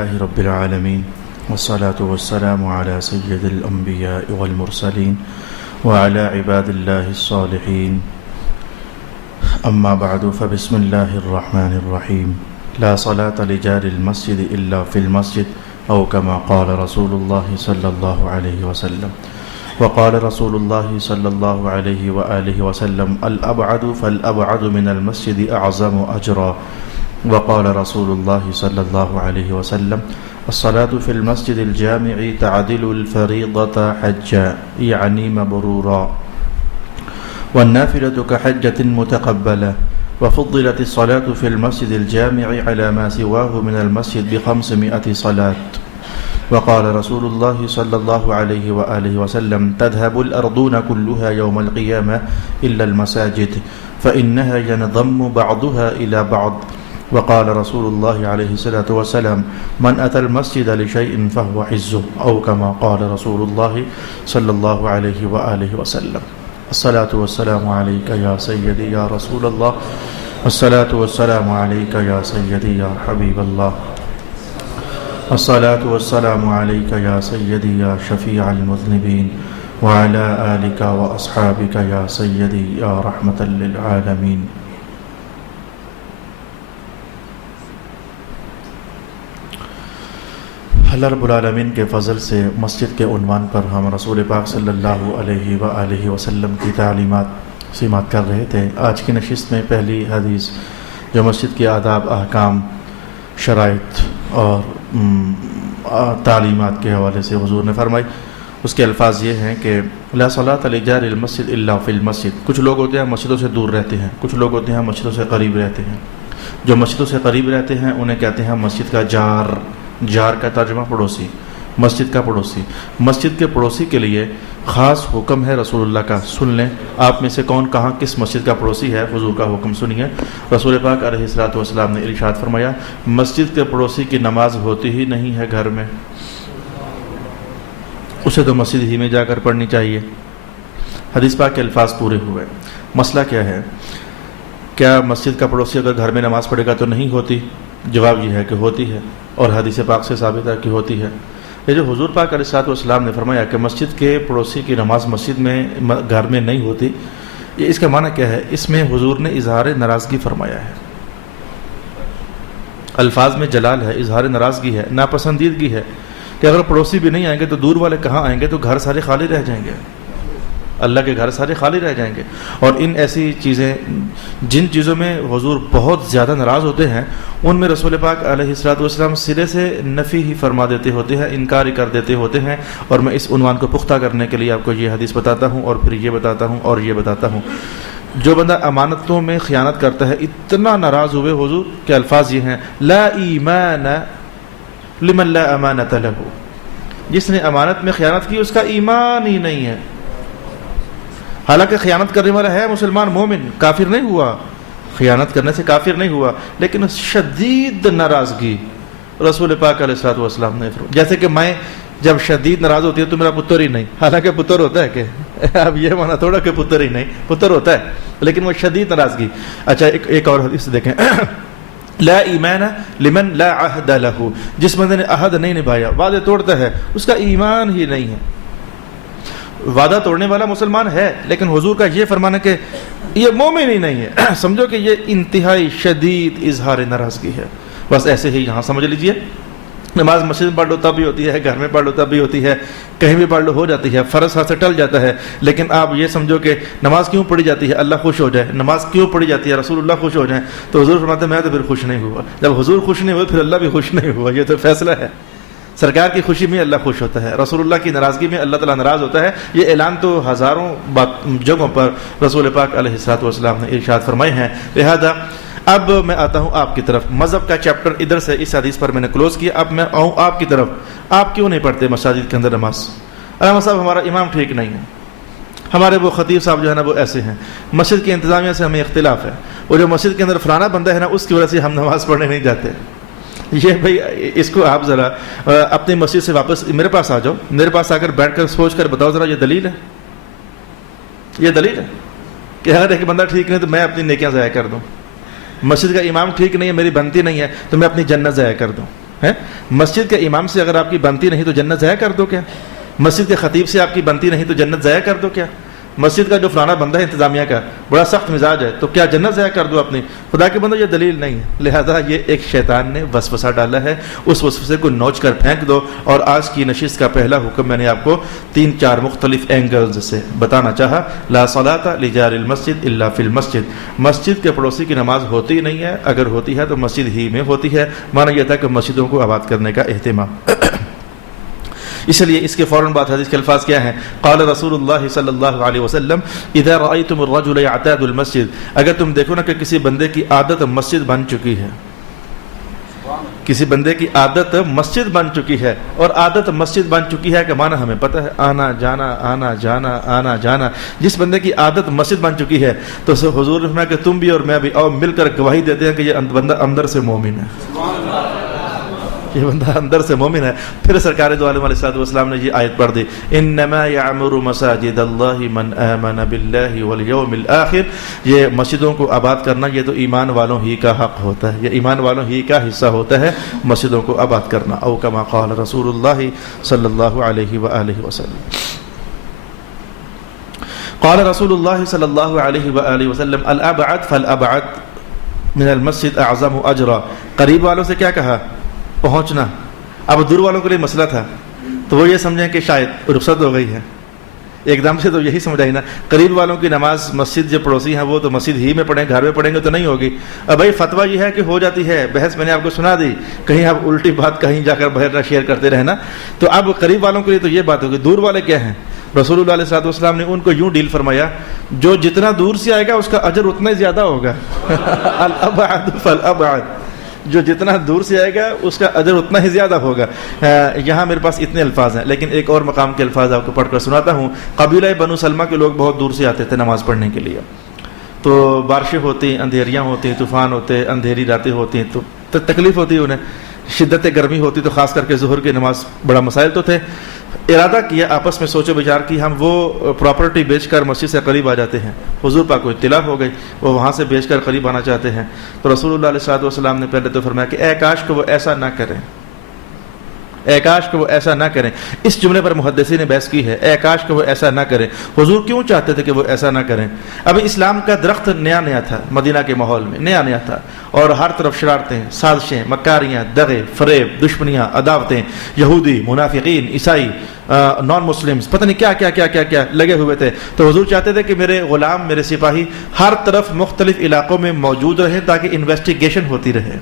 لله رب العالمين والصلاة والسلام على سيد الأنبياء والمرسلين وعلى عباد الله الصالحين أما بعد فبسم الله الرحمن الرحيم لا صلاة لجار المسجد إلا في المسجد أو كما قال رسول الله صلى الله عليه وسلم وقال رسول الله صلى الله عليه وآله وسلم الأبعد فالأبعد من المسجد أعظم أجرا وقال رسول الله صلى الله عليه وسلم الصلاة في المسجد الجامع تعدل الفريضة حجا يعني مبرورا والنافلة كحجة متقبلة وفضلت الصلاة في المسجد الجامع على ما سواه من المسجد ب500 صلاة وقال رسول الله صلى الله عليه وآله وسلم تذهب الأرضون كلها يوم القيامة إلا المساجد فإنها ينضم بعضها إلى بعض وقال رسول الله عليه الصلاة والسلام من أتى المسجد لشيء فهو حزه أو كما قال رسول الله صلى الله عليه وآله وسلم الصلاة والسلام عليك يا سيدي يا رسول الله الصلاة والسلام عليك يا سيدي يا حبيب الله الصلاة والسلام عليك يا سيدي يا شفيع المذنبين وعلى آلك وأصحابك يا سيدي يا رحمة للعالمين. اللہ رب العالمین کے فضل سے مسجد کے عنوان پر ہم رسول پاک صلی اللہ علیہ وآلہ وسلم کی تعلیمات سماعت کر رہے تھے. آج کی نشست میں پہلی حدیث جو مسجد کے آداب، احکام، شرائط اور تعلیمات کے حوالے سے حضور نے فرمائی، اس کے الفاظ یہ ہیں کہ لا صلاۃ لجار المسجد الا فی المسجد. کچھ لوگ ہوتے ہیں مسجدوں سے دور رہتے ہیں، کچھ لوگ ہوتے ہیں مسجدوں سے قریب رہتے ہیں. جو مسجدوں سے قریب رہتے ہیں انہیں کہتے ہیں مسجد کا جار. جار کا ترجمہ پڑوسی، مسجد کا پڑوسی. مسجد کے پڑوسی کے لیے خاص حکم ہے رسول اللہ کا. سن لیں آپ میں سے کون کہاں کس مسجد کا پڑوسی ہے، حضور کا حکم سنیے. رسول پاک علیہ الصلوۃ والسلام نے ارشاد فرمایا مسجد کے پڑوسی کی نماز ہوتی ہی نہیں ہے گھر میں، اسے تو مسجد ہی میں جا کر پڑھنی چاہیے. حدیث پاک کے الفاظ پورے ہوئے. مسئلہ کیا ہے؟ کیا مسجد کا پڑوسی اگر گھر میں نماز پڑھے گا تو نہیں ہوتی؟ جواب یہ ہے کہ ہوتی ہے، اور حدیث پاک سے ثابت ہے کہ ہوتی ہے. یہ جو حضور پاک علیہ الصلوۃ والسلام نے فرمایا کہ مسجد کے پڑوسی کی نماز مسجد میں گھر میں نہیں ہوتی، یہ اس کا معنی کیا ہے؟ اس میں حضور نے اظہار ناراضگی فرمایا ہے. الفاظ میں جلال ہے، اظہار ناراضگی ہے، ناپسندیدگی ہے کہ اگر پڑوسی بھی نہیں آئیں گے تو دور والے کہاں آئیں گے؟ تو گھر سارے خالی رہ جائیں گے، اللہ کے گھر سارے خالی رہ جائیں گے. اور ان ایسی چیزیں جن چیزوں میں حضور بہت زیادہ ناراض ہوتے ہیں ان میں رسول پاک علیہ الصلوۃ والسلام سرے سے نفی ہی فرما دیتے ہوتے ہیں، انکار ہی کر دیتے ہوتے ہیں. اور میں اس عنوان کو پختہ کرنے کے لیے آپ کو یہ حدیث بتاتا ہوں اور پھر یہ بتاتا ہوں اور یہ بتاتا ہوں. جو بندہ امانتوں میں خیانت کرتا ہے، اتنا ناراض ہوئے حضور کے الفاظ یہ ہیں لا ایمان لمن لا امانت لہ. جس نے امانت میں خیانت کی اس کا ایمان ہی نہیں ہے. حالانکہ خیانت کرنے والا ہے مسلمان مومن، کافر نہیں ہوا، خیانت کرنے سے کافر نہیں ہوا، لیکن شدید ناراضگی رسول پاک علیہ الصلوۃ والسلام نے فرمایا. جیسے کہ میں جب شدید ناراض ہوتی ہے تو میرا پتر ہی نہیں، حالانکہ پتر ہوتا ہے کہ اب یہ مانا تھوڑا کہ پتر ہی نہیں، پتر ہوتا ہے لیکن وہ شدید ناراضگی. اچھا ایک اور حدیث دیکھیں لا ایمان لمن لا عہد لہ. جس بندے نے عہد نہیں نبھایا، وعدے توڑتا ہے، اس کا ایمان ہی نہیں ہے. وعدہ توڑنے والا مسلمان ہے لیکن حضور کا یہ فرمانا کہ یہ مومن ہی نہیں ہے، سمجھو کہ یہ انتہائی شدید اظہار ناراضگی ہے. بس ایسے ہی یہاں سمجھ لیجئے نماز مسجد میں پڑھ لو تب بھی ہوتی ہے، گھر میں پڑھ لو تب بھی ہوتی ہے، کہیں بھی پڑھ لو ہو جاتی ہے، فرض ہاتھ سے ٹل جاتا ہے. لیکن آپ یہ سمجھو کہ نماز کیوں پڑھی جاتی ہے؟ اللہ خوش ہو جائے. نماز کیوں پڑھی جاتی ہے؟ رسول اللہ خوش ہو جائیں. تو حضور فرماتے ہیں میں تو پھر خوش نہیں ہوا. جب حضور خوش نہیں ہوئے پھر اللہ بھی خوش نہیں ہوا. یہ تو فیصلہ ہے. سرکار کی خوشی میں اللہ خوش ہوتا ہے، رسول اللہ کی ناراضگی میں اللہ تعالیٰ ناراض ہوتا ہے. یہ اعلان تو ہزاروں جگہوں پر رسول پاک علیہ الصلوۃ والسلام نے ارشاد فرمائے ہیں. لہذا اب میں آتا ہوں آپ کی طرف. مذہب کا چیپٹر ادھر سے اس حدیث پر میں نے کلوز کیا. اب میں آؤں آپ کی طرف. آپ کیوں نہیں پڑھتے مساجد کے اندر نماز؟ علامہ صاحب ہمارا امام ٹھیک نہیں ہے، ہمارے وہ خطیب صاحب جو ہے نا وہ ایسے ہیں، مسجد کی انتظامیہ سے ہمیں اختلاف ہے، وہ جو مسجد کے اندر فلانا بندہ ہے نا اس کی وجہ سے ہم نماز پڑھنے نہیں جاتے. یہ بھائی اس کو آپ ذرا اپنی مسجد سے واپس میرے پاس آ جاؤ، میرے پاس آ کر بیٹھ کر سوچ کر بتاؤ ذرا یہ دلیل ہے؟ یہ دلیل ہے کہ اگر ایک بندہ ٹھیک نہیں تو میں اپنی نیکیاں ضائع کر دوں؟ مسجد کا امام ٹھیک نہیں ہے، میری بنتی نہیں ہے تو میں اپنی جنت ضائع کر دوں؟ ہے؟ مسجد کے امام سے اگر آپ کی بنتی نہیں تو جنت ضائع کر دو کیا؟ مسجد کے خطیب سے آپ کی بنتی نہیں تو جنت ضائع کر دو کیا؟ مسجد کا جو فلانا بندہ ہے انتظامیہ کا بڑا سخت مزاج ہے تو کیا جنت ضائع کر دو اپنی؟ خدا کے بندو یہ دلیل نہیں ہے. لہذا یہ ایک شیطان نے وسوسہ ڈالا ہے, اس وسوسے کو نوچ کر پھینک دو. اور آج کی نشست کا پہلا حکم میں نے آپ کو 3-4 مختلف اینگلز سے بتانا چاہا. لا صلاۃ لجار المسجد الا فی المسجد. مسجد کے پڑوسی کی نماز ہوتی نہیں ہے, اگر ہوتی ہے تو مسجد ہی میں ہوتی ہے. مانا یہ تھا کہ مسجدوں کو آباد کرنے کا اہتمام. اس لیے اس کے فوراً بعد حدیث کے الفاظ کیا ہیں؟ قال رسول اللہ صلی اللہ علیہ وسلم اذا رأيتم الرجل يعتاد المسجد. اگر تم دیکھو نا کہ کسی بندے کی عادت مسجد بن چکی ہے, کسی بندے کی عادت مسجد بن چکی ہے, اور عادت مسجد بن چکی ہے کہ مانا ہمیں پتہ ہے آنا جانا آنا جانا آنا جانا. جس بندے کی عادت مسجد بن چکی ہے تو حضور نے فرمایا کہ تم بھی اور میں بھی اور مل کر گواہی دیتے ہیں کہ یہ بندہ اندر سے مومن ہے, یہ بندہ اندر سے مومن ہے. پھر سرکار دو عالم علیہ السلام نے یہ آیت پڑھ دی, انما یعمر مساجد اللہ من آمن باللہ والیوم الآخر. یہ مسجدوں کو آباد کرنا یہ تو ایمان والوں ہی کا حق ہوتا ہے, یہ ایمان والوں ہی کا حصہ ہوتا ہے مسجدوں کو آباد کرنا. او کما قال رسول اللہ صلی اللہ علیہ وآلہ وسلم. قال رسول اللہ صلی اللہ علیہ وآلہ وسلم الابعد فالابعد من المسجد اعظم اجرا. قریب والوں سے کیا کہا؟ پہنچنا. اب دور والوں کے لیے مسئلہ تھا تو وہ یہ سمجھیں کہ شاید رخصت ہو گئی ہے, ایک دم سے تو یہی سمجھائی نا. قریب والوں کی نماز مسجد جو پڑوسی ہیں وہ تو مسجد ہی میں پڑھیں, گھر میں پڑھیں گے تو نہیں ہوگی. اب بھائی فتویٰ یہ ہے کہ ہو جاتی ہے, بحث میں نے آپ کو سنا دی, کہیں آپ الٹی بات کہیں جا کر بہرنا شیئر کرتے رہنا. تو اب قریب والوں کے لیے تو یہ بات ہوگی. دور والے کیا ہیں؟ رسول اللہ علیہ السلام نے ان کو یوں ڈیل فرمایا, جو جتنا دور سے آئے گا اس کا اجر اتنا ہی زیادہ ہوگا. الابعد فالابعد, جو جتنا دور سے آئے گا اس کا اجر اتنا ہی زیادہ ہوگا. یہاں میرے پاس اتنے الفاظ ہیں لیکن ایک اور مقام کے الفاظ آپ کو پڑھ کر سناتا ہوں. قبیلہ بنو سلمہ کے لوگ بہت دور سے آتے تھے نماز پڑھنے کے لیے. تو بارشیں ہوتی, اندھیریاں ہوتی, طوفان ہوتے, اندھیری راتیں ہوتی تو تکلیف ہوتی انہیں, شدت گرمی ہوتی تو خاص کر کے ظہر کی نماز بڑا مسائل تو تھے. ارادہ کیا, آپس میں سوچو بچار کی, ہم وہ پراپرٹی بیچ کر مسجد سے قریب آ جاتے ہیں. حضور پاک کو اطلاع ہو گئی, وہ وہاں سے بیچ کر قریب آنا چاہتے ہیں. تو رسول اللہ علیہ السلام نے پہلے تو فرمایا کہ اے کاش کہ وہ ایسا نہ کریں, اے کاش کہ وہ ایسا نہ کریں. اس جملے پر محدثین نے بحث کی ہے, اے کاش کہ وہ ایسا نہ کریں. حضور کیوں چاہتے تھے کہ وہ ایسا نہ کریں؟ اب اسلام کا درخت نیا نیا تھا, مدینہ کے ماحول میں نیا نیا تھا, اور ہر طرف شرارتیں, سازشیں, مکاریاں, دغے, فریب, دشمنیاں, عداوتیں, یہودی, منافقین, عیسائی, نان مسلمز, پتہ نہیں کیا کیا کیا کیا کیا لگے ہوئے تھے. تو حضور چاہتے تھے کہ میرے غلام, میرے سپاہی ہر طرف مختلف علاقوں میں موجود رہیں تاکہ انویسٹیگیشن ہوتی رہے,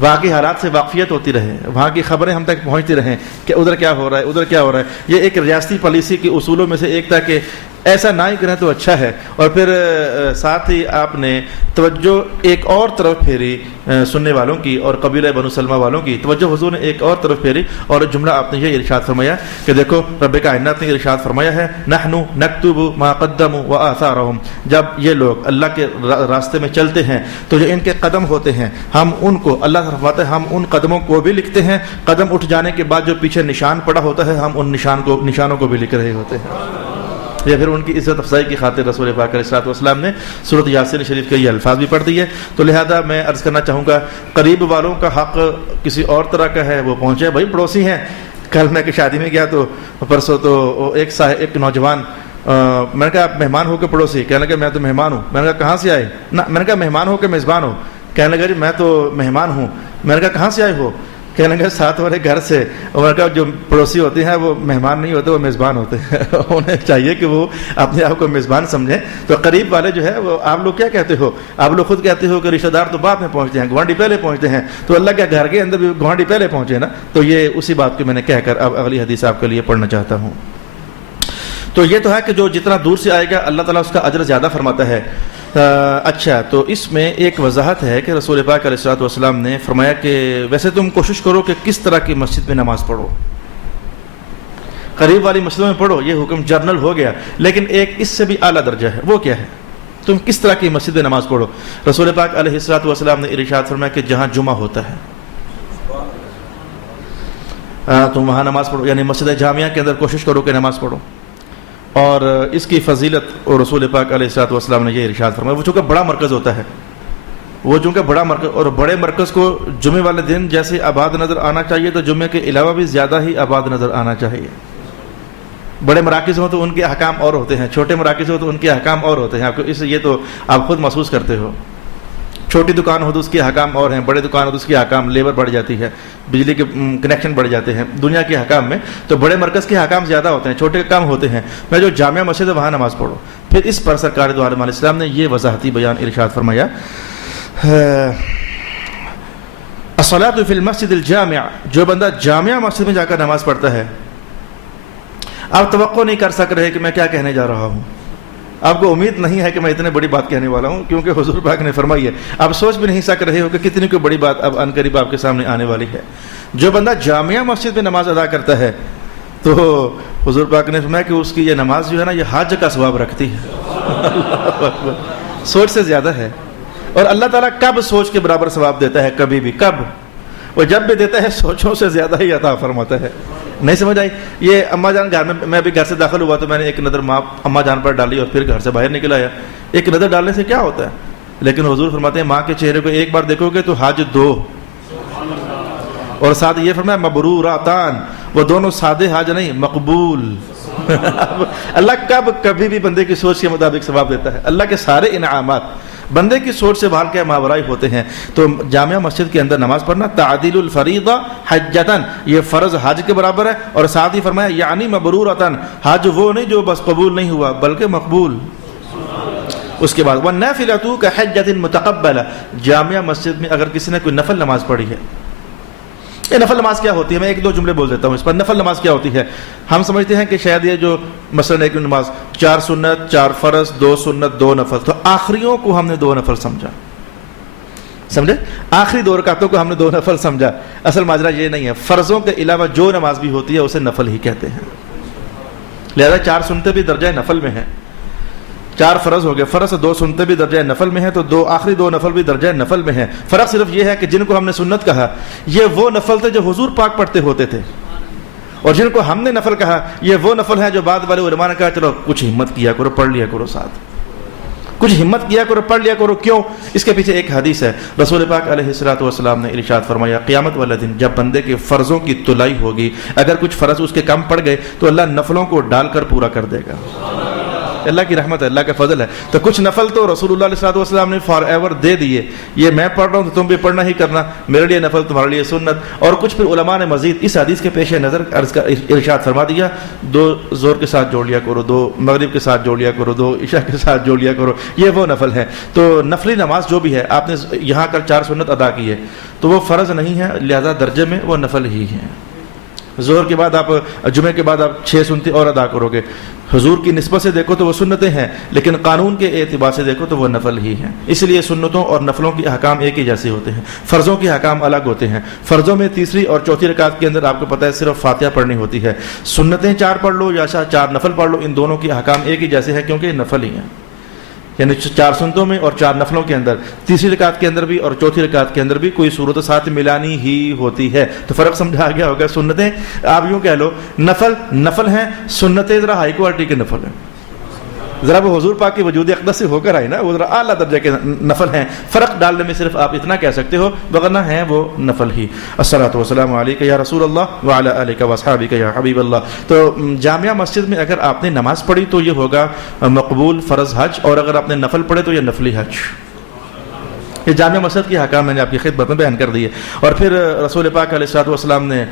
واقعی حالات سے واقفیت ہوتی رہے, وہاں کی خبریں ہم تک پہنچتی رہیں کہ ادھر کیا ہو رہا ہے, ادھر کیا ہو رہا ہے. یہ ایک ریاستی پالیسی کے اصولوں میں سے ایک تھا کہ ایسا نہ ہی کریں تو اچھا ہے. اور پھر ساتھ ہی آپ نے توجہ ایک اور طرف پھیری سننے والوں کی, اور قبیلہ بنو سلمہ والوں کی توجہ حضور نے ایک اور طرف پھیری, اور جملہ آپ نے یہ ارشاد فرمایا کہ دیکھو رب کائنات نے ارشاد فرمایا ہے, نحن نکتب ما قدموا وآثارهم. جب یہ لوگ اللہ کے راستے میں چلتے ہیں تو جو ان کے قدم ہوتے ہیں ہم ان کو, اللہ فرماتا ہے ہم ان قدموں کو بھی لکھتے ہیں, قدم اٹھ جانے کے بعد جو پیچھے نشان پڑا ہوتا ہے ہم ان نشانوں کو بھی لکھ رہے ہوتے ہیں. یا پھر ان کی عزت افزائی کی خاطر رسول پاک علیہ السلام نے سورۃ یاسین شریف کے یہ الفاظ بھی پڑھ دیے. تو لہذا میں عرض کرنا چاہوں گا, قریب والوں کا حق کسی اور طرح کا ہے, وہ پہنچے. بھائی پڑوسی ہیں. کل میں کہ شادی میں گیا تو پرسوں تو ایک نوجوان, میں نے کہا آپ مہمان ہو کے پڑوسی, کہنے لگا میں تو مہمان ہوں. میں نے کہا کہاں سے آئے؟ نہ, میں نے کہا مہمان ہو کے میزبان ہو. کہنے لگا جی میں تو مہمان ہوں. میں نے کہا کہاں سے آئے ہو؟ کہنے لگا ساتھ والے گھر سے. اور میں نے کہا جو پڑوسی ہوتے ہیں وہ مہمان نہیں ہوتے, وہ میزبان ہوتے ہیں. انہیں چاہیے کہ وہ اپنے آپ کو میزبان سمجھیں. تو قریب والے جو ہے وہ آپ لوگ کیا کہتے ہو؟ آپ لوگ خود کہتے ہو کہ رشتہ دار تو بعد میں پہنچتے ہیں, گوانڈی پہلے پہنچتے ہیں. تو اللہ کے گھر کے اندر بھی گوانڈی پہلے پہنچے نا. تو یہ اسی بات کو میں نے کہہ کر اب اگلی حدیث آپ کے لیے پڑھنا چاہتا ہوں. تو یہ تو ہے کہ جو جتنا دور سے آئے گا اللہ تعالیٰ اس کا اجر زیادہ فرماتا ہے. اچھا, تو اس میں ایک وضاحت ہے کہ رسول پاک علیہ السلام نے فرمایا کہ ویسے تم کوشش کرو کہ کس طرح کی مسجد میں نماز پڑھو, قریب والی مسجدوں میں پڑھو. یہ حکم جرنل ہو گیا, لیکن ایک اس سے بھی اعلیٰ درجہ ہے. وہ کیا ہے؟ تم کس طرح کی مسجد میں نماز پڑھو. رسول پاک علیہ السلام نے ارشاد فرمایا کہ جہاں جمعہ ہوتا ہے تم وہاں نماز پڑھو, یعنی مسجد جامعہ کے اندر کوشش کرو کہ نماز پڑھو. اور اس کی فضیلت اور رسول پاک علیہ السلام نے یہ ارشاد فرمایا, وہ چونکہ بڑا مرکز ہوتا ہے, وہ چونکہ بڑا مرکز، اور بڑے مرکز کو جمعے والے دن جیسے آباد نظر آنا چاہیے تو جمعے کے علاوہ بھی زیادہ ہی آباد نظر آنا چاہیے۔ بڑے مراکز ہوں تو ان کے احکام اور ہوتے ہیں، چھوٹے مراکز ہوں تو ان کے احکام اور ہوتے ہیں، آپ کو اس یہ تو آپ خود محسوس کرتے ہو۔ چھوٹی دکان ہو تو اس کے احکام اور ہیں، بڑے دکان ہو تو اس کے احکام، لیبر بڑھ جاتی ہے، بجلی کے کنیکشن بڑھ جاتے ہیں دنیا کے احکام میں، تو بڑے مرکز کے احکام زیادہ ہوتے ہیں، چھوٹے کام ہوتے ہیں۔ میں جو جامعہ مسجد ہے وہاں نماز پڑھو۔ پھر اس پر سرکار دو عالم علیہ السلام نے یہ وضاحتی بیان ارشاد فرمایا، الصلاۃ فی المسجد الجامع، جو بندہ جامعہ مسجد میں جا کر نماز پڑھتا ہے، آپ توقع نہیں کر سک رہے کہ میں کیا کہنے جا رہا ہوں، آپ کو امید نہیں ہے کہ میں اتنے بڑی بات کہنے والا ہوں، کیونکہ حضور پاک نے فرمائی ہے، آپ سوچ بھی نہیں سک رہے ہو کہ کتنی کوئی بڑی بات اب ان قریب آپ کے سامنے آنے والی ہے۔ جو بندہ جامعہ مسجد میں نماز ادا کرتا ہے تو حضور پاک نے فرمایا کہ اس کی یہ نماز جو ہے نا یہ حج کا ثواب رکھتی ہے۔ سوچ سے زیادہ ہے، اور اللہ تعالیٰ کب سوچ کے برابر ثواب دیتا ہے؟ کبھی بھی، کب؟ وہ جب بھی دیتا ہے سوچوں سے زیادہ ہی عطا فرماتا ہے۔ نہیں سمجھ آئی؟ یہ اماں جان گھر میں ابھی گھر سے داخل ہوا تو میں نے ایک نظر اماں جان پر ڈالی اور پھر گھر سے باہر نکل آیا۔ ایک نظر ڈالنے سے کیا ہوتا ہے؟ لیکن حضور فرماتے ہیں ماں کے چہرے کو ایک بار دیکھو گے تو حج دو، اور ساتھ یہ فرمایا مبروراتان، وہ دونوں سادے حج نہیں، مقبول۔ اللہ کبھی بھی بندے کی سوچ کے مطابق ثواب دیتا ہے۔ اللہ کے سارے انعامات بندے کی سوچ سے باہر کے ماورائی ہوتے ہیں۔ تو جامعہ مسجد کے اندر نماز پڑھنا تعدیل الفریضہ حجتن، یہ فرض حج کے برابر ہے، اور ساتھ ہی فرمایا یعنی مبرورتن، حج وہ نہیں جو بس قبول نہیں ہوا بلکہ مقبول۔ اس کے بعد والنافلۃ کحجۃ متقبلہ، جامعہ مسجد میں اگر کسی نے کوئی نفل نماز پڑھی ہے، یہ نفل نماز کیا ہوتی ہے؟ میں ایک دو جملے بول دیتا ہوں اس پر۔ نفل نماز کیا ہوتی ہے؟ ہم سمجھتے ہیں کہ شاید یہ جو مثلا ایک نماز 4 سنت 4 فرض 2 سنت 2 نفل، تو آخریوں کو ہم نے 2 نفل سمجھا، سمجھے؟ آخری 2 رکعتوں کو ہم نے 2 نفل سمجھا۔ اصل ماجرا یہ نہیں ہے، فرضوں کے علاوہ جو نماز بھی ہوتی ہے اسے نفل ہی کہتے ہیں، لہذا 4 سنتے بھی درجہ نفل میں ہیں، 4 فرض ہو گئے، فرض سے 2 سنتے بھی درجہ نفل میں ہیں، تو آخری 2 نفل بھی درجہ نفل میں ہیں۔ فرق صرف یہ ہے کہ جن کو ہم نے سنت کہا یہ وہ نفل تھے جو حضور پاک پڑھتے ہوتے تھے، اور جن کو ہم نے نفل کہا یہ وہ نفل ہے جو بعد والے علماء نے کہا چلو کچھ ہمت کیا کرو، پڑھ لیا کرو، ساتھ کچھ ہمت کیا کرو، پڑھ لیا کرو۔ کیوں؟ اس کے پیچھے ایک حدیث ہے، رسول پاک علیہ الصلوۃ والسلام نے ارشاد فرمایا قیامت والے دن جب بندے کے فرضوں کی تلائی ہوگی، اگر کچھ فرض اس کے کم پڑ گئے تو اللہ نفلوں کو ڈال کر پورا کر دے گا۔ اللہ کی رحمت ہے، اللہ کا فضل ہے۔ تو کچھ نفل تو رسول اللہ علیہ الصلوۃ والسلام نے فار ایور دے دیے، یہ میں پڑھ رہا ہوں تو تم بھی پڑھنا ہی کرنا، میرے لیے نفل تمہارے لیے سنت۔ اور کچھ پھر علماء نے مزید اس حدیث کے پیش نظر ارشاد فرما دیا 2 زور کے ساتھ جوڑ لیا کرو، 2 مغرب کے ساتھ جوڑ لیا کرو، 2 عشاء کے ساتھ جوڑ لیا کرو، یہ وہ نفل ہے۔ تو نفلی نماز جو بھی ہے آپ نے یہاں کر 4 سنت ادا کی ہے تو وہ فرض نہیں ہے، لہذا درجے میں وہ نفل ہی ہیں۔ ظہر کے بعد آپ جمعے کے بعد آپ 6 سنتے اور ادا کرو گے، حضور کی نسبت سے دیکھو تو وہ سنتیں ہیں، لیکن قانون کے اعتبار سے دیکھو تو وہ نفل ہی ہیں۔ اس لیے سنتوں اور نفلوں کے احکام ایک ہی جیسے ہوتے ہیں، فرضوں کے احکام الگ ہوتے ہیں۔ فرضوں میں تیسری اور چوتھی رکعت کے اندر آپ کو پتہ ہے صرف فاتحہ پڑھنی ہوتی ہے، سنتیں 4 پڑھ لو یا 4 نفل پڑھ لو، ان دونوں کے احکام ایک ہی جیسے ہیں کیونکہ یہ نفل ہی ہیں۔ یعنی 4 سنتوں میں اور 4 نفلوں کے اندر تیسری رکعت کے اندر بھی اور چوتھی رکعت کے اندر بھی کوئی صورت ساتھ ملانی ہی ہوتی ہے۔ تو فرق سمجھا گیا ہوگا۔ سنتیں آپ یوں کہہ لو نفل ہیں، سنتیں ذرا ہائی کوالٹی کے نفل ہیں، ذرا وہ حضور پاک کی وجود اقدس سے ہو کر آئی نا، وہ ذرا اعلیٰ درجے کے نفل ہیں۔ فرق ڈالنے میں صرف آپ اتنا کہہ سکتے ہو، وغیرہ ہیں وہ نفل ہی۔ الصلاۃ والسلام علیک یا رسول اللہ وعلی آلک واصحابک یا حبیب اللہ۔ تو جامعہ مسجد میں اگر آپ نے نماز پڑھی تو یہ ہوگا مقبول فرض حج، اور اگر آپ نے نفل پڑھے تو یہ نفلی حج۔ یہ جامعہ مسجد کی احکام میں نے آپ کی خدمت میں بیان کر دی ہے۔ اور پھر رسول پاک علیہ الصلوۃ والسلام نے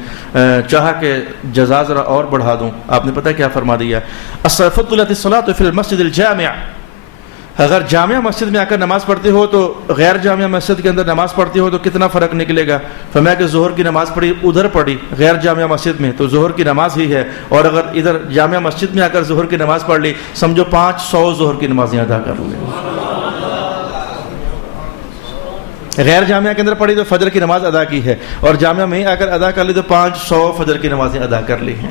چاہا کہ جزا ذرا اور بڑھا دوں، آپ نے پتہ کیا فرما دیا؟ فضلت الصلاۃ فی المسجد الجامع، اگر جامعہ مسجد میں آ کر نماز پڑھتے ہو تو غیر جامعہ مسجد کے اندر نماز پڑھتے ہو تو کتنا فرق نکلے گا؟ فرمایا کہ ظہر کی نماز پڑھی ادھر پڑھی غیر جامعہ مسجد میں تو ظہر کی نماز ہی ہے، اور اگر ادھر جامعہ مسجد میں آ کر ظہر کی نماز پڑھ لی سمجھو 500 ظہر کی نمازیں ادا کر لیں۔ غیر جامعہ کے اندر پڑھی تو فجر کی نماز ادا کی ہے، اور جامعہ میں آ کر ادا کر لی تو 500 فجر کی نمازیں ادا کر لی ہیں۔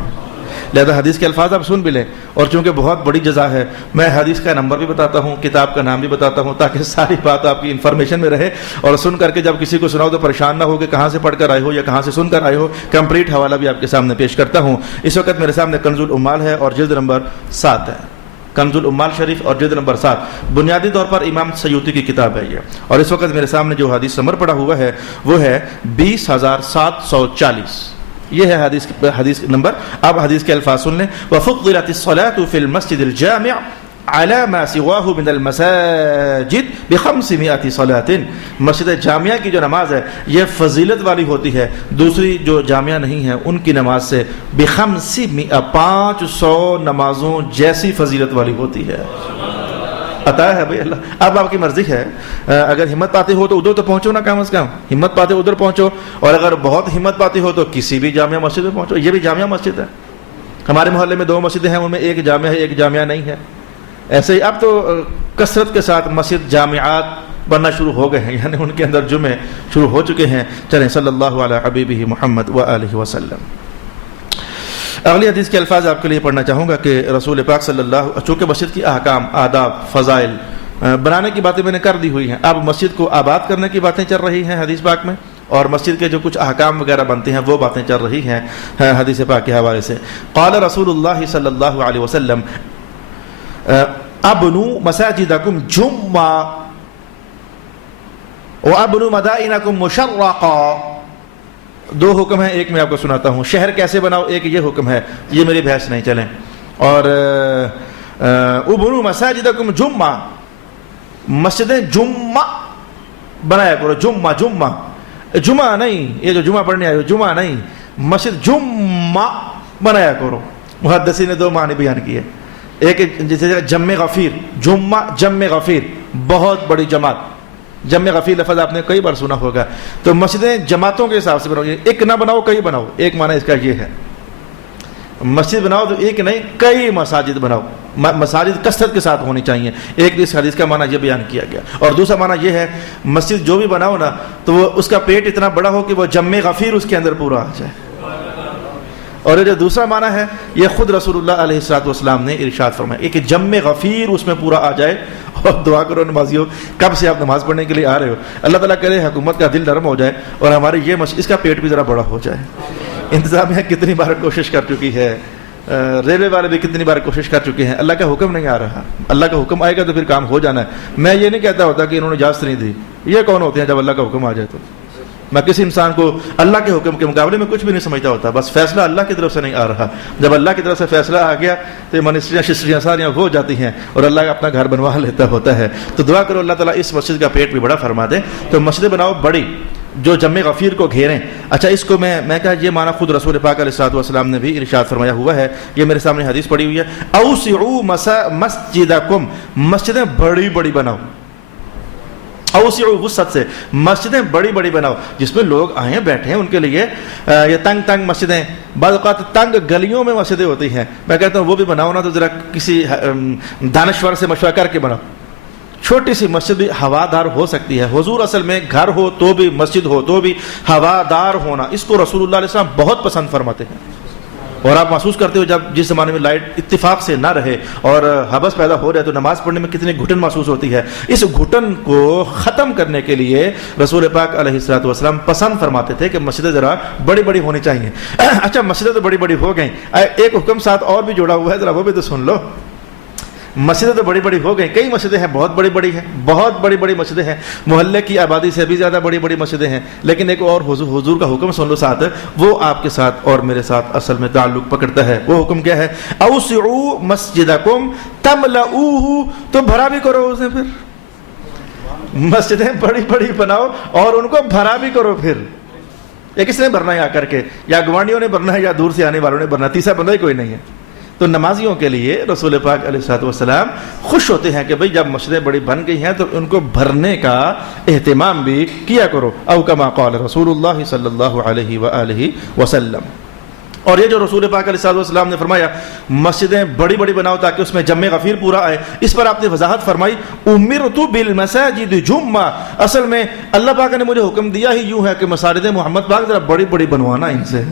لہذا حدیث کے الفاظ آپ سن بھی لیں، اور چونکہ بہت بڑی جزا ہے میں حدیث کا نمبر بھی بتاتا ہوں، کتاب کا نام بھی بتاتا ہوں، تاکہ ساری بات آپ کی انفارمیشن میں رہے، اور سن کر کے جب کسی کو سناؤ تو پریشان نہ ہو کہ کہاں سے پڑھ کر آئے ہو یا کہاں سے سن کر آئے ہو۔ کمپلیٹ حوالہ بھی آپ کے سامنے پیش کرتا ہوں۔ اس وقت میرے سامنے کنز العمال ہے اور جلد نمبر 7 ہے۔ کنز العمال شریف اور جلد نمبر 7. بنیادی طور پر امام سیوطی کی کتاب ہے یہ. اور اس وقت میرے سامنے جو حدیث نمبر پڑا ہوا ہے وہ ہے 20,740. یہ ہے حدیث نمبر. اب حدیث کے الفاظ سن لیں. وفضلت الصلاة في المسجد الجامع على ما سواه من المساجد ب500 صلاة. مسجد جامعہ کی جو نماز ہے یہ فضیلت والی ہوتی ہے دوسری جو جامعہ نہیں ہے ان کی نماز سے ب500 500 نمازوں جیسی فضیلت والی ہوتی ہے. عطا ہے بھائی اللہ. اب آپ کی مرضی ہے, اگر ہمت پاتے ہو تو ادھر تو پہنچو نا, کم از کم ہمت پاتے ادھر پہنچو, اور اگر بہت ہمت پاتی ہو تو کسی بھی جامعہ مسجد میں پہنچو. یہ بھی جامعہ مسجد ہے. ہمارے محلے میں 2 مسجدیں ہیں, ان میں ایک جامعہ ہے ایک جامعہ نہیں ہے. ایسے ہی اب تو کثرت کے ساتھ مسجد جامعات بننا شروع ہو گئے ہیں, یعنی ان کے اندر جمعے شروع ہو چکے ہیں. چلیں صلی اللہ علی حبیبہ محمد وآلہ وسلم. اگلی حدیث کے الفاظ آپ کے لیے پڑھنا چاہوں گا کہ رسول پاک صلی اللہ, چونکہ مسجد کی احکام, آداب, فضائل بنانے کی باتیں میں نے کر دی ہوئی ہیں, اب مسجد کو آباد کرنے کی باتیں چل رہی ہیں حدیث پاک میں, اور مسجد کے جو کچھ احکام وغیرہ بنتے ہیں وہ باتیں چل رہی ہیں حدیث پاک کے حوالے سے. قال رسول اللہ صلی اللہ علیہ وسلم ابنوا مساجدکم جمعہ وابنوا مدائنکم مشرقا. 2 حکم ہیں, ایک میں آپ کو سناتا ہوں. شہر کیسے بناؤ, ایک یہ حکم ہے, یہ میری بحث نہیں چلیں. اور ابنوا مساجدکم جمعہ, مسجدیں جمعہ بنایا کرو. جمعہ جمعہ جمعہ نہیں, یہ جو جمعہ پڑھنے آئے ہو جمعہ نہیں, مسجد جمعہ بنایا کرو. محدثین نے 2 معنی بیان کیے. ایک جیسے جمع غفیر, جمعہ جمع غفیر بہت بڑی جماعت. جمع غفیر لفظ آپ نے کئی بار سنا ہوگا. تو مسجدیں جماعتوں کے حساب سے بناؤ, ایک نہ بناؤ کئی بناؤ. ایک معنی اس کا یہ ہے, مسجد بناؤ تو ایک نہیں کئی مساجد بناؤ. مساجد کثرت کے ساتھ ہونی چاہیے. ایک اس حدیث کا معنی یہ بیان کیا گیا. اور دوسرا معنی یہ ہے مسجد جو بھی بناؤ نا تو وہ اس کا پیٹ اتنا بڑا ہو کہ وہ جمع غفیر اس کے اندر پورا آ جائے. اور یہ جو دوسرا معنی ہے یہ خود رسول اللہ علیہ الصلوۃ والسلام نے ارشاد فرمایا کہ جمع غفیر اس میں پورا آ جائے. اور دعا کرو نمازیوں, کب سے آپ نماز پڑھنے کے لیے آ رہے ہو, اللہ تعالیٰ کرے حکومت کا دل نرم ہو جائے اور ہمارے یہ اس کا پیٹ بھی ذرا بڑا ہو جائے. انتظامیہ کتنی بار کوشش کر چکی ہے, ریلوے والے بھی کتنی بار کوشش کر چکے ہیں, اللہ کا حکم نہیں آ رہا. اللہ کا حکم آئے گا تو پھر کام ہو جانا ہے. میں یہ نہیں کہتا ہوتا کہ انہوں نے اجازت نہیں دی, یہ کون ہوتے ہیں جب اللہ کا حکم آ جائے تو. میں کسی انسان کو اللہ کے حکم کے مقابلے میں کچھ بھی نہیں سمجھتا ہوتا, بس فیصلہ اللہ کی طرف سے نہیں آ رہا. جب اللہ کی طرف سے فیصلہ آ گیا تو یہ منسٹریاں شسٹریاں ساریاں ہو جاتی ہیں اور اللہ اپنا گھر بنوا لیتا ہوتا ہے. تو دعا کرو اللہ تعالیٰ اس مسجد کا پیٹ بھی بڑا فرما دے. تو مسجد بناؤ بڑی جو جمع غفیر کو گھیریں. اچھا اس کو میں کہا یہ معنی خود رسول پاک علیہ الصلوۃ والسلام نے بھی ارشاد فرمایا ہوا ہے. یہ میرے سامنے حدیث پڑی ہوئی ہے. اوسعوا مسجدکم, مسجدیں بڑی بڑی بناؤ. اوسعوا وسعت سے مسجدیں بڑی بڑی بناؤ جس میں لوگ آئیں بیٹھیں ان کے لیے. یہ تنگ تنگ مسجدیں, بعض اوقات تنگ گلیوں میں مسجدیں ہوتی ہیں, میں کہتا ہوں وہ بھی بناؤ نا تو ذرا کسی دانشور سے مشورہ کر کے بناؤ. چھوٹی سی مسجد بھی ہوادار ہو سکتی ہے. حضور اصل میں گھر ہو تو بھی مسجد ہو تو بھی ہوادار ہونا, اس کو رسول اللہ علیہ السلام بہت پسند فرماتے ہیں. اور آپ محسوس کرتے ہو جب جس زمانے میں لائٹ اتفاق سے نہ رہے اور حبس پیدا ہو جائے تو نماز پڑھنے میں کتنی گھٹن محسوس ہوتی ہے. اس گھٹن کو ختم کرنے کے لیے رسول پاک علیہ الصلوۃ والسلام پسند فرماتے تھے کہ مسجدیں ذرا بڑی بڑی ہونی چاہیے. اچھا مسجدیں تو بڑی بڑی ہو گئیں, ایک حکم ساتھ اور بھی جوڑا ہوا ہے, ذرا وہ بھی تو سن لو. مسجدیں تو بڑی بڑی ہو گئیں, کئی مسجدیں ہیں بہت بڑی بڑی ہیں, بہت بڑی بڑی مسجدیں ہیں, محلے کی آبادی سے بھی زیادہ بڑی بڑی مسجدیں ہیں. لیکن ایک اور حضور کا حکم سن لو ساتھ, وہ آپ کے ساتھ اور میرے ساتھ اصل میں تعلق پکڑتا ہے. وہ حکم کیا ہے؟ اوسعوا مسجدکم تملؤوہ, تو بھرا بھی کرو اسے. پھر مسجدیں بڑی بڑی بناؤ اور ان کو بھرا بھی کرو. پھر یہ کس نے بھرنا ہے آ کر کے, یا گوانڈیوں نے بھرنا ہے یا دور سے آنے والوں نے بھرنا, تیسرا بندہ ہی کوئی نہیں ہے. تو نمازیوں کے لیے رسول پاک علیہ الصلوۃ والسلام خوش ہوتے ہیں کہ بھئی جب مسجدیں بڑی بن گئی ہیں تو ان کو بھرنے کا اہتمام بھی کیا کرو. او کما قال رسول اللہ صلی اللہ علیہ وآلہ وسلم. اور یہ جو رسول پاک علیہ الصلوۃ والسلام نے فرمایا مسجدیں بڑی بڑی بناؤ تاکہ اس میں جمع غفیر پورا آئے, اس پر آپ نے وضاحت فرمائی امرت بالمساجد جمعہ. اصل میں اللہ پاک نے مجھے حکم دیا ہی یوں ہے کہ مساجد محمد پاک ذرا بڑی بڑی بنوانا ان سے.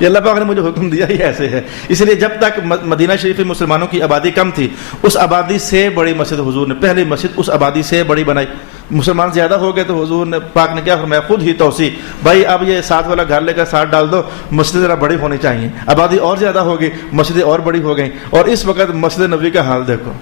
یہ اللہ پاک نے مجھے حکم دیا ہی ایسے ہے. اس لیے جب تک مدینہ شریف میں مسلمانوں کی آبادی کم تھی، اس آبادی سے بڑی مسجد حضور نے، پہلی مسجد اس آبادی سے بڑی بنائی. مسلمان زیادہ ہو گئے تو حضور نے پاک نے کیا فرمایا، خود ہی توسیع، بھائی اب یہ ساتھ والا گھر لے کر ساتھ ڈال دو، مسجد ذرا بڑی ہونی چاہیے. آبادی اور زیادہ ہوگی، مسجدیں اور بڑی ہو گئیں. اور اس وقت مسجد نبوی کا حال دیکھو،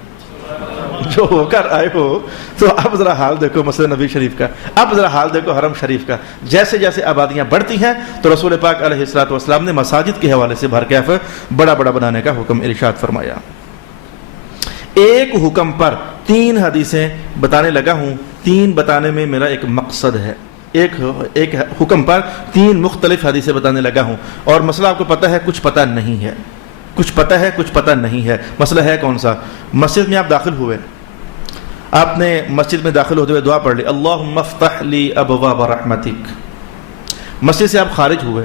جو ہو کر آئے ہو تو اب ذرا حال دیکھو مسجد نبی شریف کا، اب ذرا حال دیکھو حرم شریف کا. جیسے جیسے آبادیاں بڑھتی ہیں تو رسول پاک علیہ الصلوۃ والسلام نے مساجد کے حوالے سے بھرکیف بڑا بڑا بنانے کا حکم ارشاد فرمایا. ایک حکم پر 3 حدیثیں بتانے لگا ہوں. 3 بتانے میں میرا ایک مقصد ہے. ایک حکم پر 3 مختلف حدیثیں بتانے لگا ہوں. اور مسئلہ آپ کو پتہ ہے، کچھ پتہ نہیں ہے، کچھ پتہ ہے کچھ پتہ نہیں ہے. مسئلہ ہے کون سا؟ مسجد میں آپ داخل ہوئے، آپ نے مسجد میں داخل ہوتے ہوئے دعا پڑھ لی، اللہم افتح لی ابواب رحمتک. مسجد سے آپ خارج ہوئے،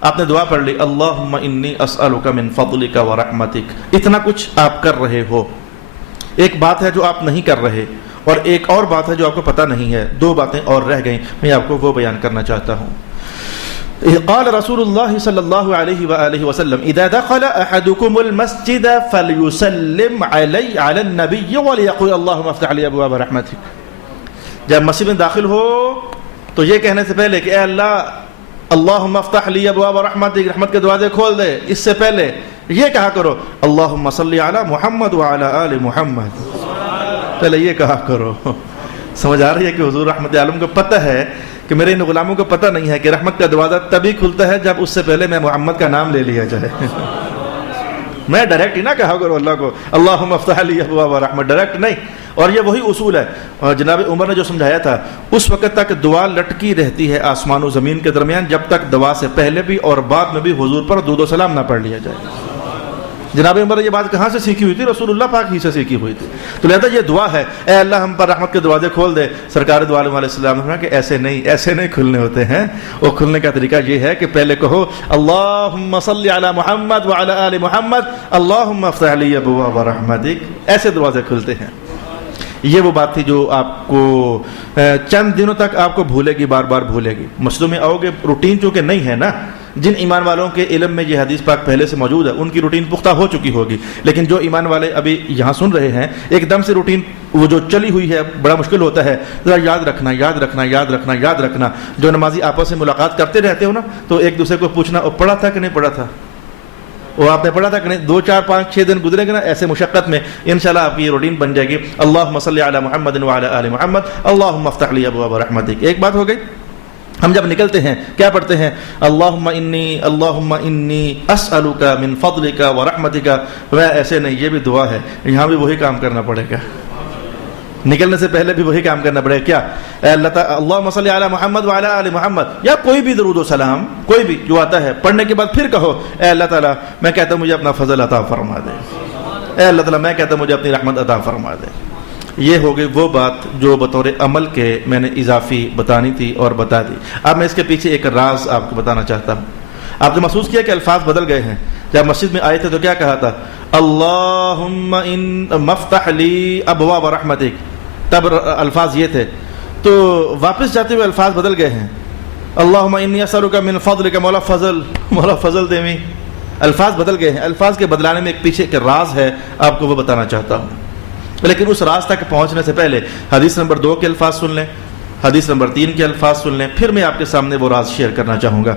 آپ نے دعا پڑھ لی، اللہم انی اسألک من فضلک ورحمتک. اتنا کچھ آپ کر رہے ہو. ایک بات ہے جو آپ نہیں کر رہے، اور ایک اور بات ہے جو آپ کو پتہ نہیں ہے. 2 باتیں اور رہ گئیں، میں آپ کو وہ بیان کرنا چاہتا ہوں. قال رسول اللہ صلی اللہ علیہ وآلہ وسلم اذا دخل احدكم المسجد فليسلم علی النبی وليقول اللهم افتح لي ابواب رحمتک. جب مسجد میں داخل ہو تو یہ کہنے سے پہلے کہ اے اللہ اللہم افتح لی ابواب رحمتک، رحمت کے دروازے کھول دے، اس سے پہلے یہ کہا کرو اللہم صلی علی محمد وعلی آل محمد. پہلے یہ کہا کرو. سمجھ آ رہی ہے کہ حضور رحمت عالم کو پتہ ہے کہ میرے ان غلاموں کو پتہ نہیں ہے کہ رحمت کا دروازہ تبھی کھلتا ہے جب اس سے پہلے میں محمد کا نام لے لیا جائے. میں ڈائریکٹ ہی نہ کہا کرو اللہ کو اللہم افتح لی ابواب رحمت، ڈائریکٹ نہیں. اور یہ وہی اصول ہے، اور جناب عمر نے جو سمجھایا تھا، اس وقت تک دعا لٹکی رہتی ہے آسمان و زمین کے درمیان جب تک دعا سے پہلے بھی اور بعد میں بھی حضور پر درود و سلام نہ پڑھ لیا جائے. جناب عمر نے یہ بات کہاں سے سیکھی ہوئی تھی؟ رسول اللہ پاک ہی سے سیکھی ہوئی تھی. تو لہذا یہ دعا ہے، اے اللہ ہم پر رحمت کے دروازے کھول دے. سرکار دو عالم علیہ السلام نے فرمایا کہ ایسے نہیں کھلنے ہوتے ہیں. وہ کھلنے کا طریقہ یہ ہے کہ پہلے کہو اللہم صلی علی محمد وعلی آل محمد اللہم افتح لی ابواب رحمتک. ایسے دروازے کھلتے ہیں. یہ وہ بات تھی جو آپ کو چند دنوں تک آپ کو بھولے گی، بار بار بھولے گی. مسجدوں میں آؤ گے، روٹین چونکہ نہیں ہے نا. جن ایمان والوں کے علم میں یہ حدیث پاک پہلے سے موجود ہے ان کی روٹین پختہ ہو چکی ہوگی، لیکن جو ایمان والے ابھی یہاں سن رہے ہیں ایک دم سے روٹین وہ جو چلی ہوئی ہے بڑا مشکل ہوتا ہے. ذرا یاد رکھنا. جو نمازی آپس میں ملاقات کرتے رہتے ہو نا تو ایک دوسرے کو پوچھنا پڑھا تھا کہ نہیں پڑھا تھا، وہ آپ نے پڑھا تھا کہ نہیں. 2 4 5 6 دن گزرے گا نا ایسے مشقت میں، انشاءاللہ آپ کی یہ روٹین بن جائے گی. اللہم صلی علی محمد وعلی آل محمد اللہم افتح لی ابواب رحمتک. ایک بات ہو گئی. ہم جب نکلتے ہیں کیا پڑھتے ہیں؟ اللہم انی اسألک من فضلک ورحمتک. ایسے نہیں، یہ بھی دعا ہے، یہاں بھی وہی کام کرنا پڑے گا. نکلنے سے پہلے بھی وہی کام کرنا پڑے گا. کیا؟ اے اللہ تعالی اللہم صلی علی محمد وعلی آل محمد، یا کوئی بھی درود و سلام کوئی بھی جو آتا ہے پڑھنے کے بعد پھر کہو اے اللہ تعالی میں کہتا ہوں مجھے اپنا فضل عطا فرما دے. اے اللہ تعالی میں کہتا ہوں مجھے اپنی رحمت عطا فرما دے. یہ ہو گئی وہ بات جو بطور عمل کے میں نے اضافی بتانی تھی اور بتا دی. اب میں اس کے پیچھے ایک راز آپ کو بتانا چاہتا ہوں. آپ نے محسوس کیا کہ الفاظ بدل گئے ہیں. جب مسجد میں آئے تھے تو کیا کہا تھا؟ اللہم مفتح لی ابواب رحمتک، تب الفاظ یہ تھے. تو واپس جاتے ہوئے الفاظ بدل گئے ہیں. اللہم انی اسألک من فضلک، مولا فضل دے. الفاظ بدل گئے ہیں. الفاظ کے بدلانے میں ایک پیچھے ایک راز ہے، آپ کو وہ بتانا چاہتا ہوں. لیکن اس راز تک پہنچنے سے پہلے حدیث نمبر 2 کے الفاظ سن لیں، حدیث نمبر 3 کے الفاظ سن لیں، پھر میں آپ کے سامنے وہ راز شیئر کرنا چاہوں گا.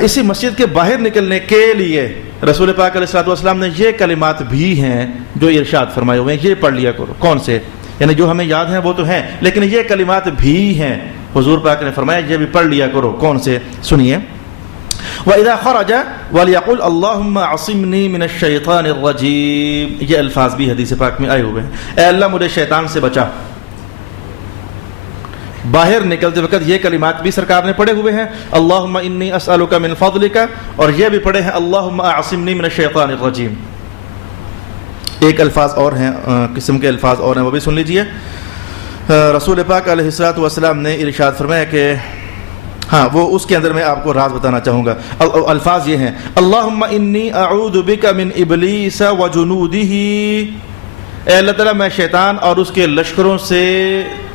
اسی مسجد کے باہر نکلنے کے لیے رسول پاک علیہ الصلوۃ والسلام نے یہ کلمات بھی ہیں جو ارشاد فرمائے ہوئے ہیں، یہ پڑھ لیا کرو. کون سے؟ یعنی جو ہمیں یاد ہیں وہ تو ہیں، لیکن یہ کلمات بھی ہیں حضور پاک نے فرمایا یہ بھی پڑھ لیا کرو. کون سے؟ سنیے. وَإِذَا خَرَجَ وَلْيَقُلْ اللَّهُمَّ عَصِمْنِي مِنَ الشَّيْطَانِ الرَّجِيمِ. یہ الفاظ بھی حدیث پاک میں آئے ہوئے ہیں. اے اللہ مجھے شیطان سے بچا. باہر نکلتے وقت یہ کلمات بھی سرکار نے پڑھے ہوئے ہیں، اللہم انی اسألک من فضلک، اور یہ بھی پڑھے ہیں اللہم اعصمنی من الشیطان الرجیم. ایک الفاظ اور ہیں، قسم کے الفاظ اور ہیں، وہ بھی سن لیجئے. رسول پاک علیہ الصلوۃ والسلام نے ارشاد فرمایا کہ ہاں وہ اس کے اندر میں آپ کو راز بتانا چاہوں گا. الفاظ یہ ہیں اللہم انی اعوذ بک من ابلیس وجنودہ. اے اللہ تعالیٰ میں شیطان اور اس کے لشکروں سے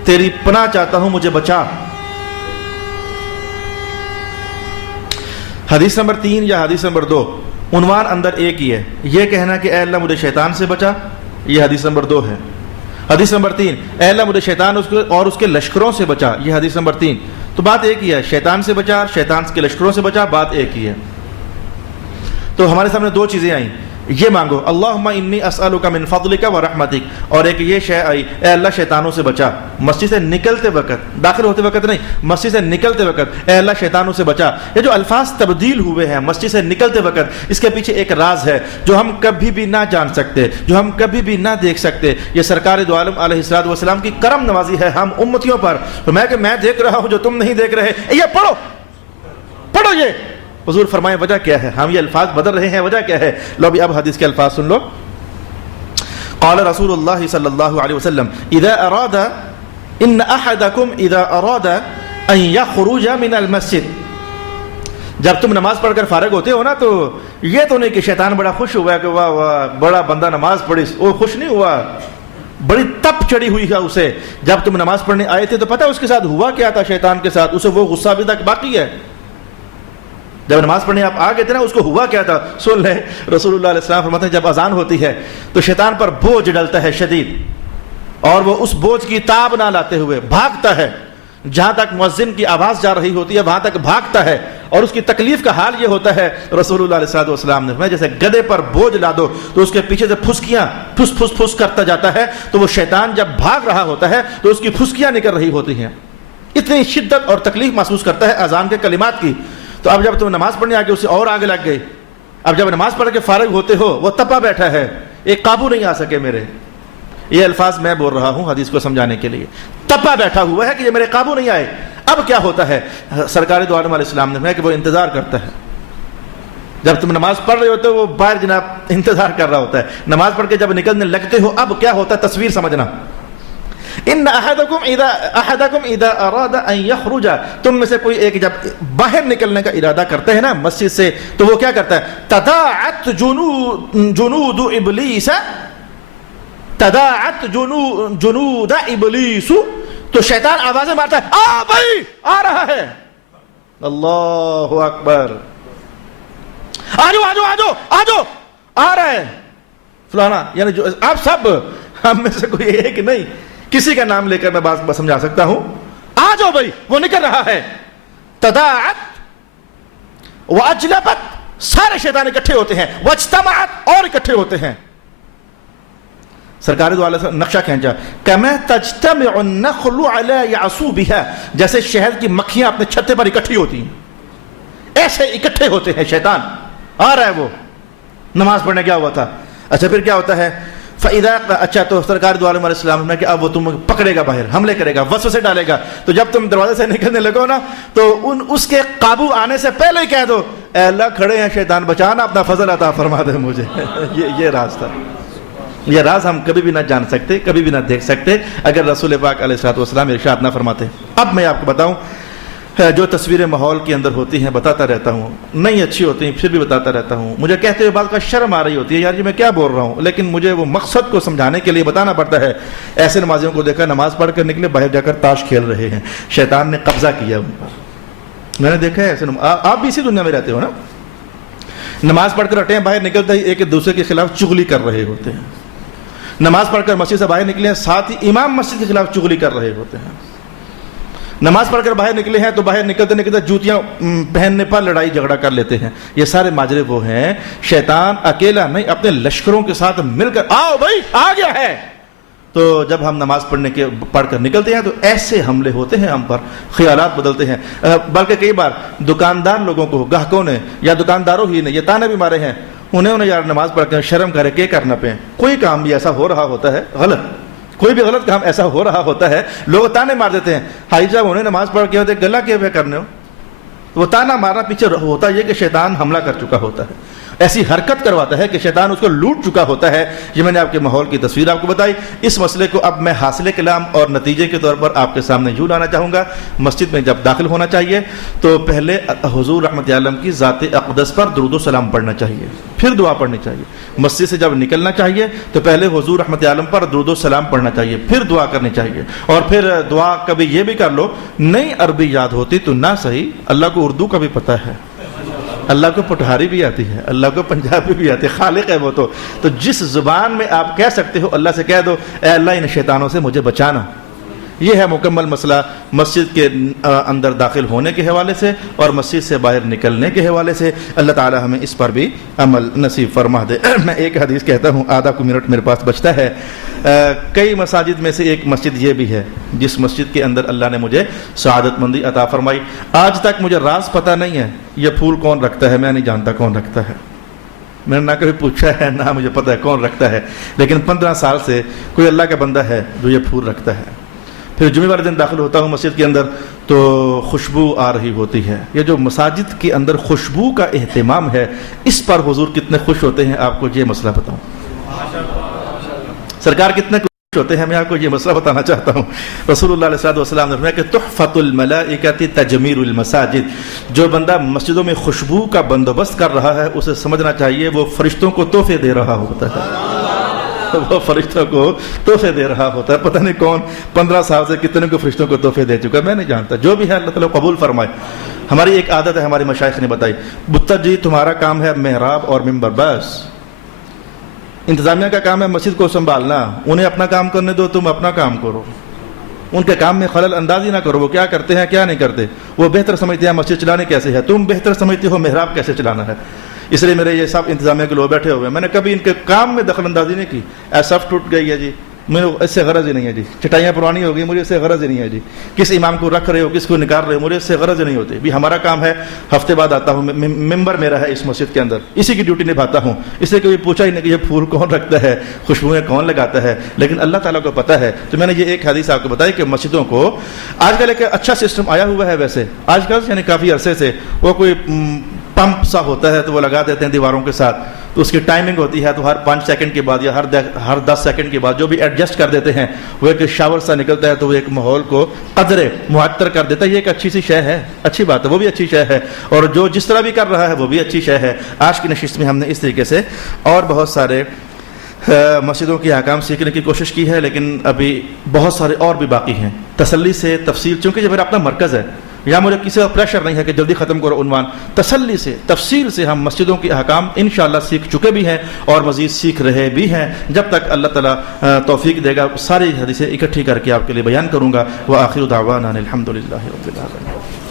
تیری پناہ چاہتا ہوں، مجھے بچا. حدیث نمبر 3 یا حدیث نمبر 2 عنوان اندر ایک ہی ہے، یہ کہنا کہ اے اللہ مجھے شیطان سے بچا، یہ حدیث نمبر 2 ہے۔ حدیث نمبر 3 اے اللہ مجھے شیطان اور اس کے لشکروں سے بچا، یہ حدیث نمبر 3۔ تو بات ایک ہی ہے، شیطان سے بچا، شیطان کے لشکروں سے بچا، بات ایک ہی ہے۔ تو ہمارے سامنے دو چیزیں آئیں، یہ مانگو اللہم انی اسألک من فضلک و رحمتک، اور ایک یہ شے آئی اے اللہ شیطانوں سے بچا، مسجد سے نکلتے وقت، داخل ہوتے وقت نہیں، مسجد سے نکلتے وقت اے اللہ شیطانوں سے بچا۔ یہ جو الفاظ تبدیل ہوئے ہیں مسجد سے نکلتے وقت، اس کے پیچھے ایک راز ہے جو ہم کبھی بھی نہ جان سکتے، جو ہم کبھی بھی نہ دیکھ سکتے۔ یہ سرکار دو عالم علیہ الصلوۃ والسلام کی کرم نوازی ہے ہم امتیوں پر، کہ میں دیکھ رہا ہوں جو تم نہیں دیکھ رہے، یہ پڑھو یہ حضور فرمائے وجہ کیا ہے، ہم یہ الفاظ بدل رہے ہیں، وجہ کیا ہے؟ لو اب حدیث کے الفاظ سن لو۔ قال رسول اللہ صلی اللہ علیہ وسلم اذا اراد ان احدکم اذا اراد ان یخرج من المسجد، جب تم نماز پڑھ کر فارغ ہوتے ہو نا، تو یہ تو نہیں کہ شیطان بڑا خوش ہوا کہ واہ واہ بڑا بندہ نماز پڑھی، وہ خوش نہیں ہوا، بڑی تپ چڑھی ہوئی ہے اسے۔ جب تم نماز پڑھنے آئے تھے تو پتہ اس کے ساتھ ہوا کیا تھا، شیطان کے ساتھ اسے وہ غصہ بھی تک باقی ہے۔ جب نماز پڑھنے آپ آ گئے تھے نا، اس کو ہوا کیا تھا سن لیں۔ رسول اللہ علیہ السلام فرماتے ہیں جب اذان ہوتی ہے تو شیطان پر بوجھ ڈلتا ہے شدید، اور وہ اس بوجھ کی تاب نہ لاتے ہوئے بھاگتا ہے، جہاں تک مؤذن کی آواز جا رہی ہوتی ہے وہاں تک بھاگتا ہے، اور اس کی تکلیف کا حال یہ ہوتا ہے، رسول اللہ علیہ السلام نے فرمایا جیسے گدھے پر بوجھ لا دو تو اس کے پیچھے سے پھسکیاں پھس کرتا جاتا ہے، تو وہ شیطان جب بھاگ رہا ہوتا ہے تو اس کی پھسکیاں نکل رہی ہوتی ہیں، اتنی شدت اور تکلیف محسوس کرتا ہے اذان کے کلمات کی۔ تو اب جب تم نماز پڑھنے آگے اسے اور آگے لگ گئی، اب جب نماز پڑھ کے فارغ ہوتے ہو وہ تپا بیٹھا ہے، ایک قابو نہیں آ سکے میرے، یہ الفاظ میں بول رہا ہوں حدیث کو سمجھانے کے لیے، تپا بیٹھا ہوا ہے کہ یہ میرے قابو نہیں آئے۔ اب کیا ہوتا ہے؟ سرکار دو عالم علیہ السلام نے فرمایا کہ وہ انتظار کرتا ہے، جب تم نماز پڑھ رہے ہوتے ہو وہ باہر جناب انتظار کر رہا ہوتا ہے، نماز پڑھ کے جب نکلنے لگتے ہو اب کیا ہوتا ہے تصویر سمجھنا۔ ان احدکم اذا اراد ان یخرج، تم میں سے کوئی ایک جب باہر نکلنے کا ارادہ کرتے ہیں نا مسجد سے، تو وہ کیا کرتا ہے؟ تداعت جنود ابلیس، تداعت جنود ابلیس، تو شیطان آوازیں مارتا ہے آ بھائی آ رہا ہے، اللہ اکبر، آجو آ رہا ہے فلانا، یعنی جو آپ سب ہم میں سے کوئی ایک نہیں، کسی کا نام لے کر میں بات سمجھا سکتا ہوں، آ جاؤ بھائی وہ نکل رہا ہے۔ تداعت واجلبت، سارے شیطان اکٹھے ہوتے ہیں، واجتمعت اور اکٹھے ہوتے ہیں۔ سرکار دو علیہ نقشہ کھینچا، کما تجتمع النخل علی یعصوبها، جیسے شہد کی مکھیاں اپنے چھتے پر اکٹھی ہوتی ہیں، ایسے اکٹھے ہوتے ہیں شیطان۔ آ رہا ہے وہ، نماز پڑھنے کیا ہوا تھا۔ اچھا پھر کیا ہوتا ہے؟ فَإِذَا، اچھا تو سرکار دو عالم علیہ السلام نے کہ اب وہ تم پکڑے گا، باہر حملے کرے گا، وسوسے ڈالے گا، تو جب تم دروازے سے نکلنے لگو نا تو اس کے قابو آنے سے پہلے ہی کہہ دو اے اللہ کھڑے ہیں شیطان بچانا، اپنا فضل عطا فرما دے مجھے۔ یہ راز تھا، یہ راز ہم کبھی بھی نہ جان سکتے، کبھی بھی نہ دیکھ سکتے اگر رسول پاک علیہ الصلوۃ والسلام ارشاد نہ فرماتے۔ اب میں آپ کو بتاؤں، جو تصویریں ماحول کے اندر ہوتی ہیں بتاتا رہتا ہوں، نہیں اچھی ہوتی ہیں پھر بھی بتاتا رہتا ہوں، مجھے کہتے ہوئے بات کا شرم آ رہی ہوتی ہے، یار یہ میں کیا بول رہا ہوں، لیکن مجھے وہ مقصد کو سمجھانے کے لیے بتانا پڑتا ہے۔ ایسے نمازیوں کو دیکھا نماز پڑھ کر نکلے، باہر جا کر تاش کھیل رہے ہیں، شیطان نے قبضہ کیا ان پر، میں نے دیکھا ہے ایسے۔ آپ بھی اسی دنیا میں رہتے ہو نا، نماز پڑھ کر ہٹے ہیں، باہر نکلتے ہی ایک دوسرے کے خلاف چغلی کر رہے ہوتے ہیں، نماز پڑھ کر مسجد سے باہر نکلے ہیں، ساتھ ہی امام مسجد کے خلاف چغلی کر رہے ہوتے ہیں، نماز پڑھ کر باہر نکلے ہیں تو باہر نکلتے نکلتے جوتیاں پہننے پر لڑائی جھگڑا کر لیتے ہیں۔ یہ سارے ماجرے وہ ہیں، شیطان اکیلا نہیں اپنے لشکروں کے ساتھ مل کر آؤ بھائی آ گیا ہے، تو جب ہم نماز پڑھ کر نکلتے ہیں تو ایسے حملے ہوتے ہیں ہم پر، خیالات بدلتے ہیں۔ بلکہ کئی بار دکاندار لوگوں کو، گاہکوں نے یا دکانداروں ہی نے یہ تانے بھی مارے ہیں، انہیں یار نماز پڑھ کر شرم کرے کہ کرنا پہ، کوئی کام بھی ایسا ہو رہا ہوتا ہے غلط، کوئی بھی غلط کام ایسا ہو رہا ہوتا ہے، لوگ تانے مار دیتے ہیں، بھائی صاحب انہیں نماز پڑھ کے ہوتے گلا کیے ہوئے کرنے ہو، وہ تانا مارنا پیچھے ہوتا یہ کہ شیطان حملہ کر چکا ہوتا ہے، ایسی حرکت کرواتا ہے کہ شیطان اس کو لوٹ چکا ہوتا ہے۔ یہ میں نے آپ کے ماحول کی تصویر آپ کو بتائی۔ اس مسئلے کو اب میں حاصل کلام اور نتیجے کے طور پر آپ کے سامنے یوں لانا چاہوں گا۔ مسجد میں جب داخل ہونا چاہیے تو پہلے حضور رحمت عالم کی ذات اقدس پر درود و سلام پڑھنا چاہیے، پھر دعا پڑھنی چاہیے۔ مسجد سے جب نکلنا چاہیے تو پہلے حضور رحمت عالم پر درود و سلام پڑھنا چاہیے، پھر دعا کرنی چاہیے، اور پھر دعا کبھی یہ بھی کر لو، نہیں عربی یاد ہوتی تو نہ صحیح، اللہ کو اردو کا بھی پتہ ہے، اللہ کو پٹھاری بھی آتی ہے، اللہ کو پنجابی بھی آتی ہے، خالق ہے وہ تو جس زبان میں آپ کہہ سکتے ہو اللہ سے کہہ دو اے اللہ ان شیطانوں سے مجھے بچانا. یہ ہے مکمل مسئلہ مسجد کے اندر داخل ہونے کے حوالے سے اور مسجد سے باہر نکلنے کے حوالے سے. اللہ تعالی ہمیں اس پر بھی عمل نصیب فرما دے. میں ایک حدیث کہتا ہوں، آدھا کو منٹ میرے پاس بچتا ہے. کئی مساجد میں سے ایک مسجد یہ بھی ہے جس مسجد کے اندر اللہ نے مجھے سعادت مندی عطا فرمائی. آج تک مجھے راز پتہ نہیں ہے یہ پھول کون رکھتا ہے، میں نہیں جانتا کون رکھتا ہے، میں نے نہ کبھی پوچھا ہے نہ مجھے پتہ ہے کون رکھتا ہے، لیکن 15 سال سے کوئی اللہ کا بندہ ہے جو یہ پھول رکھتا ہے. پھر جمعے والے دن داخل ہوتا ہوں مسجد کے اندر تو خوشبو آ رہی ہوتی ہے. یہ جو مساجد کے اندر خوشبو کا اہتمام ہے اس پر حضور کتنے خوش ہوتے ہیں آپ کو یہ مسئلہ بتاؤں. سرکار کتنے خوش ہوتے ہیں میں آپ کو یہ مسئلہ بتانا چاہتا ہوں. رسول اللہ علیہ وسلم نے فرمایا کہ تحفۃ الملائکۃ تجمیر المساجد. جو بندہ مسجدوں میں خوشبو کا بندوبست کر رہا ہے اسے سمجھنا چاہیے وہ فرشتوں کو تحفے دے رہا ہوتا ہے، وہ فرشتوں کو تحفے دے رہا ہوتا ہے. پتہ نہیں کون 15 سال سے کتنے کو فرشتوں کو تحفے دے چکا، میں نہیں جانتا. جو بھی ہے اللہ تعالیٰ قبول فرمائے. ہماری ایک عادت ہے ہمارے مشائخ نے بتائی، بتا جی تمہارا کام ہے محراب اور ممبر، بس انتظامیہ کا کام ہے مسجد کو سنبھالنا، انہیں اپنا کام کرنے دو، تم اپنا کام کرو. ان کے کام میں خلل اندازی نہ کرو، وہ کیا کرتے ہیں کیا نہیں کرتے. وہ بہتر سمجھتے ہیں مسجد چلانے کیسے ہے، تم بہتر سمجھتے ہو محراب کیسے چلانا ہے. اس لیے میرے یہ سب انتظامیہ کے لوگ بیٹھے ہوئے ہیں، میں نے کبھی ان کے کام میں دخل اندازی نہیں کی. صف ٹوٹ گئی ہے جی، مجھے اس سے غرض ہی نہیں ہے جی. چٹائیاں پرانی ہو گئی، مجھے اس سے غرض ہی نہیں ہے جی. کس امام کو رکھ رہے ہو کس کو نکال رہے ہو، مجھے اس سے غرض ہی نہیں ہوتی. بھی ہمارا کام ہے ہفتے بعد آتا ہوں، ممبر میرا ہے اس مسجد کے اندر، اسی کی ڈیوٹی نبھاتا ہوں. اس لیے کبھی پوچھا ہی نہیں کہ یہ پھول کون رکھتا ہے، خوشبوئیں کون لگاتا ہے، لیکن اللہ تعالیٰ کو پتہ ہے. تو میں نے یہ ایک حدیث آپ کو بتائی کہ مسجدوں کو آج کل ایک اچھا سسٹم آیا ہوا ہے. ویسے آج کل یعنی کافی عرصے سے وہ کوئی پمپ سا ہوتا ہے تو وہ لگا دیتے ہیں دیواروں کے ساتھ، تو اس کی ٹائمنگ ہوتی ہے، تو ہر 5 سیکنڈ کے بعد یا ہر 10 سیکنڈ کے بعد جو بھی ایڈجسٹ کر دیتے ہیں وہ ایک شاور سا نکلتا ہے تو وہ ایک ماحول کو قدرے معطر کر دیتا ہے. یہ ایک اچھی سی شے ہے، اچھی بات ہے، وہ بھی اچھی شے ہے، اور جو جس طرح بھی کر رہا ہے وہ بھی اچھی شے ہے. آج کی نشست میں ہم نے اس طریقے سے اور بہت سارے مسجدوں کے احکام سیکھنے کی کوشش کی ہے، لیکن ابھی بہت سارے اور بھی باقی ہیں. تسلی سے تفصیل، چونکہ یہ میرا اپنا مرکز ہے، یا مجھے کسی کا پریشر نہیں ہے کہ جلدی ختم کرو عنوان. تسلی سے تفصیل سے ہم مسجدوں کے احکام انشاءاللہ سیکھ چکے بھی ہیں اور مزید سیکھ رہے بھی ہیں. جب تک اللہ تعالیٰ توفیق دے گا ساری حدیثیں اکٹھی کر کے آپ کے لیے بیان کروں گا. وآخر دعوانا الحمدللہ رب العالمین.